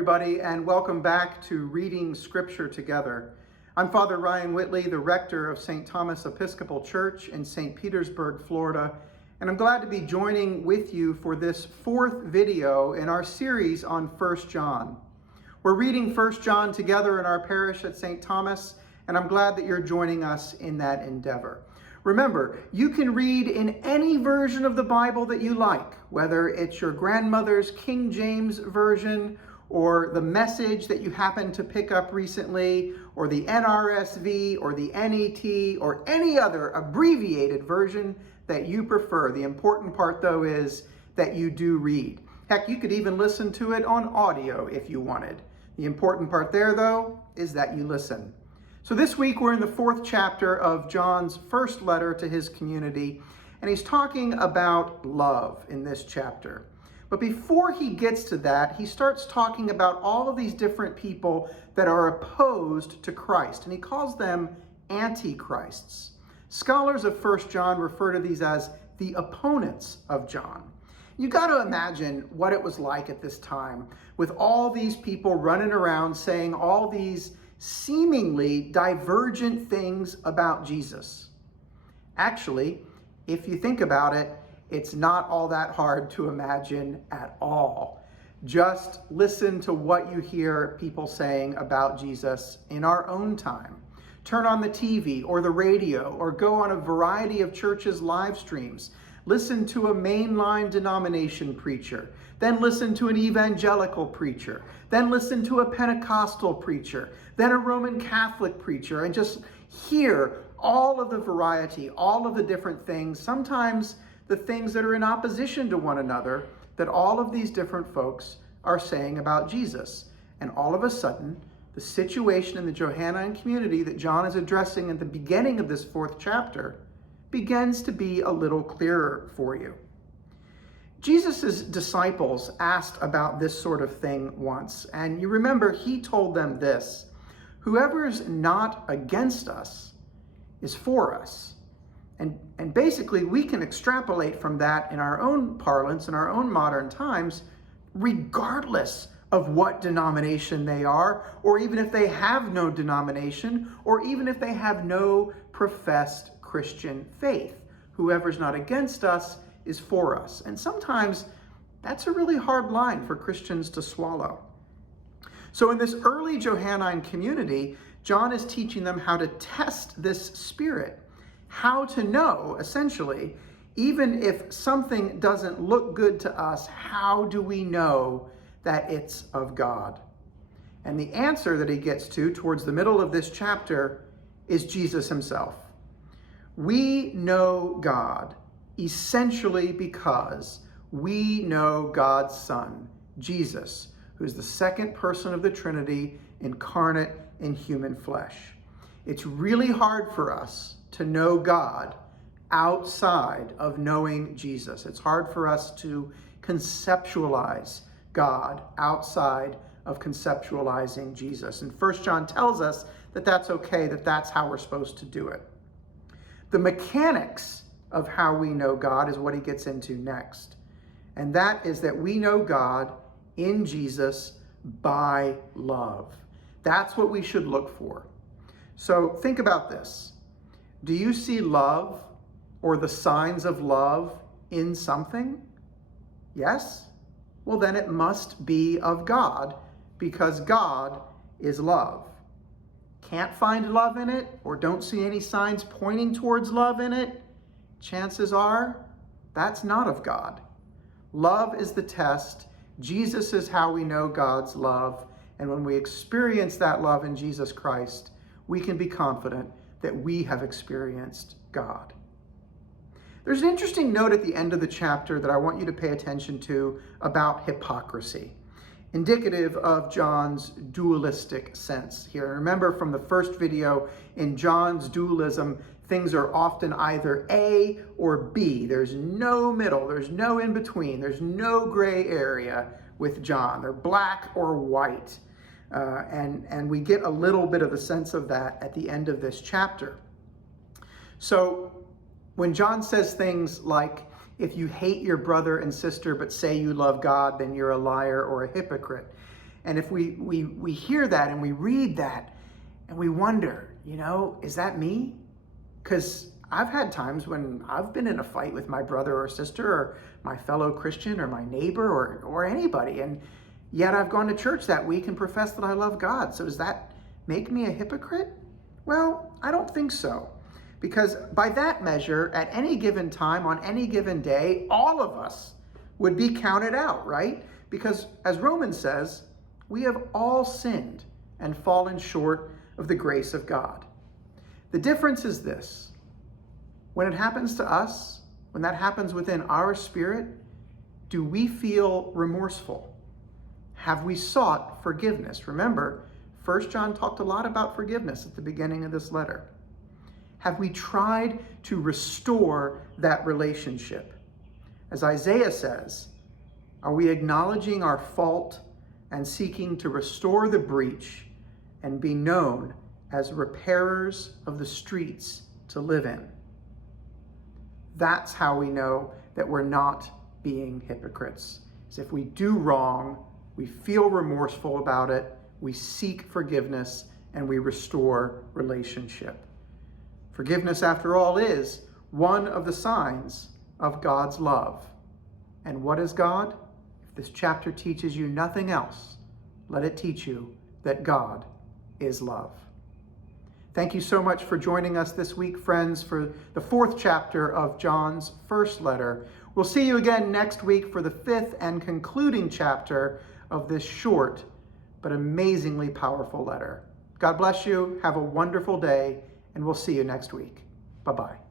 everybody, and welcome back to Reading Scripture Together. I'm Father Ryan Whitley, the rector of St. Thomas Episcopal Church in St. Petersburg, Florida, and I'm glad to be joining with you for this fourth video in our series on 1 John. We're reading 1 John together in our parish at St. Thomas, and I'm glad that you're joining us in that endeavor. Remember, you can read in any version of the Bible that you like, whether it's your grandmother's King James version, or the Message that you happen to pick up recently, or the NRSV, or the NET, or any other abbreviated version that you prefer. The important part, though, is that you do read. Heck, you could even listen to it on audio if you wanted. The important part there, though, is that you listen. So this week we're in the fourth chapter of John's first letter to his community, and he's talking about love in this chapter. But before he gets to that, he starts talking about all of these different people that are opposed to Christ, and he calls them antichrists. Scholars of 1 John refer to these as the opponents of John. You got to imagine what it was like at this time with all these people running around saying all these seemingly divergent things about Jesus. Actually, if you think about it, it's not all that hard to imagine at all. Just listen to what you hear people saying about Jesus in our own time. Turn on the TV or the radio, or go on a variety of churches' live streams. Listen to a mainline denomination preacher, then listen to an evangelical preacher, then listen to a Pentecostal preacher, then a Roman Catholic preacher, and just hear all of the variety, all of the different things, sometimes the things that are in opposition to one another, that all of these different folks are saying about Jesus. And all of a sudden, the situation in the Johannine community that John is addressing at the beginning of this fourth chapter begins to be a little clearer for you. Jesus' disciples asked about this sort of thing once, and you remember he told them this: whoever's not against us is for us. And basically we can extrapolate from that in our own parlance, in our own modern times, regardless of what denomination they are, or even if they have no denomination, or even if they have no professed Christian faith. Whoever's not against us is for us. And sometimes that's a really hard line for Christians to swallow. So in this early Johannine community, John is teaching them how to test this spirit, how to know, essentially, even if something doesn't look good to us, how do we know that it's of God? And the answer that he gets to towards the middle of this chapter is Jesus himself. We know God essentially because we know God's Son, Jesus, who's the second person of the Trinity, incarnate in human flesh. It's really hard for us to know God outside of knowing Jesus. It's hard for us to conceptualize God outside of conceptualizing Jesus. And 1 John tells us that that's okay, that that's how we're supposed to do it. The mechanics of how we know God is what he gets into next. And that is that we know God in Jesus by love. That's what we should look for. So think about this. Do you see love or the signs of love in something? Yes? Well, then it must be of God, because God is love. Can't find love in it, or don't see any signs pointing towards love in it, chances are that's not of God. Love is the test. Jesus is how we know God's love. And when we experience that love in Jesus Christ, we can be confident that we have experienced God. There's an interesting note at the end of the chapter that I want you to pay attention to about hypocrisy, indicative of John's dualistic sense here. Remember from the first video, in John's dualism, things are often either A or B. There's no middle, there's no in between, there's no gray area with John. They're black or white. And we get a little bit of a sense of that at the end of this chapter. So when John says things like, if you hate your brother and sister but say you love God, then you're a liar or a hypocrite, And if we hear that and we read that and we wonder, is that me? Because I've had times when I've been in a fight with my brother or sister or my fellow Christian or my neighbor or anybody, and yet I've gone to church that week and professed that I love God. So does that make me a hypocrite? Well, I don't think so. Because by that measure, at any given time, on any given day, all of us would be counted out, right? Because as Romans says, we have all sinned and fallen short of the grace of God. The difference is this. When it happens to us, when that happens within our spirit, do we feel remorseful? Have we sought forgiveness? Remember, 1 John talked a lot about forgiveness at the beginning of this letter. Have we tried to restore that relationship? As Isaiah says, are we acknowledging our fault and seeking to restore the breach and be known as repairers of the streets to live in? That's how we know that we're not being hypocrites. Is if we do wrong, we feel remorseful about it, we seek forgiveness, and we restore relationship. Forgiveness, after all, is one of the signs of God's love. And what is God? If this chapter teaches you nothing else, let it teach you that God is love. Thank you so much for joining us this week, friends, for the 4th chapter of John's first letter. We'll see you again next week for the 5th and concluding chapter of this short but amazingly powerful letter. God bless you. Have a wonderful day, and we'll see you next week. Bye-bye.